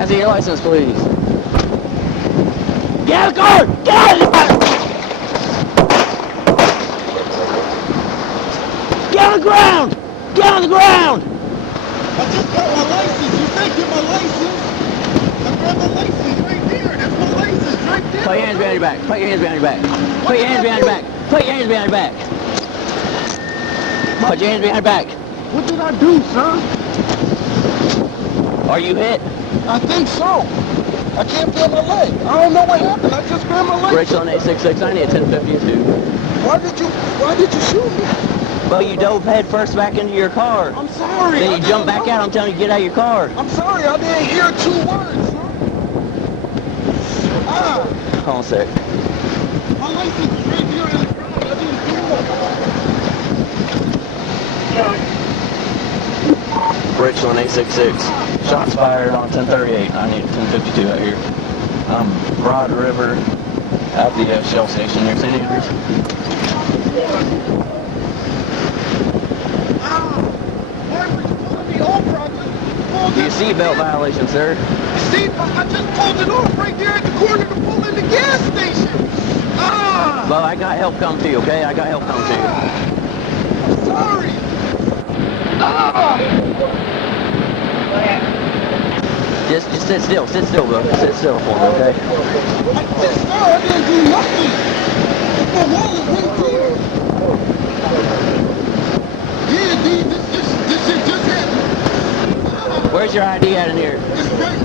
Can I see your license, please? Get out of the car! Get out of the car! Get on the ground! Get on the ground! I just got my license. You said get my license. I grabbed my license right there. That's my license right there. Put your hands behind your back. Put your hands behind your back. Put your hands behind your back. Put your hands behind your back. Put your hands behind your back. What did I do, sir? Are you hit? I think so. I can't feel my leg. I don't know what happened. I just grabbed my leg. Brakes on 866. I need a 1052. Why did you shoot me? Well, you dove head first back into your car. I'm sorry. Then you jump back out. I'm telling you, get out of your car. I'm sorry. I didn't hear 2 words, sir. Hold on a sec. My license is right there in the ground. I didn't do it. Brakes on 866. Shots fired on 1038. I need a 1052 out here. Broad River at the Shell station near St. Andrews. Your seatbelt violation, sir. See, I just pulled it off right there at the corner to pull in the gas station. Well, I got help come to you, okay? I got help come to you. I'm sorry. Just sit still, bro. Sit still for me, okay? I didn't do nothing. My wallet right there. Yeah, dude, this shit just happened. Where's your ID at in here? It's right,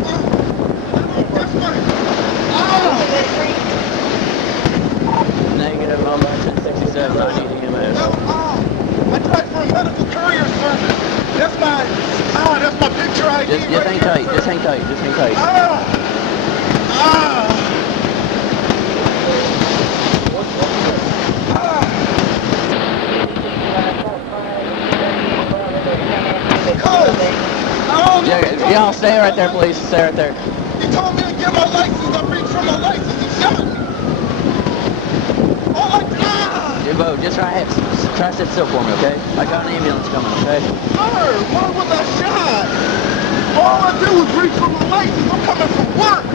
that's right. Negative number 1067. I need EMS. I tried for a medical courier service. That's my picture ID. Just hang tight. Just hang tight. Just hang tight. Y'all stay right there, please. Stay right there. He told me to get my license. I reached for my license. He shot me. Oh my God! Jimbo, just try to sit still for me, okay? I got an ambulance coming, okay? Sir, why was I shot? All I did was reach for my license. I'm coming from work.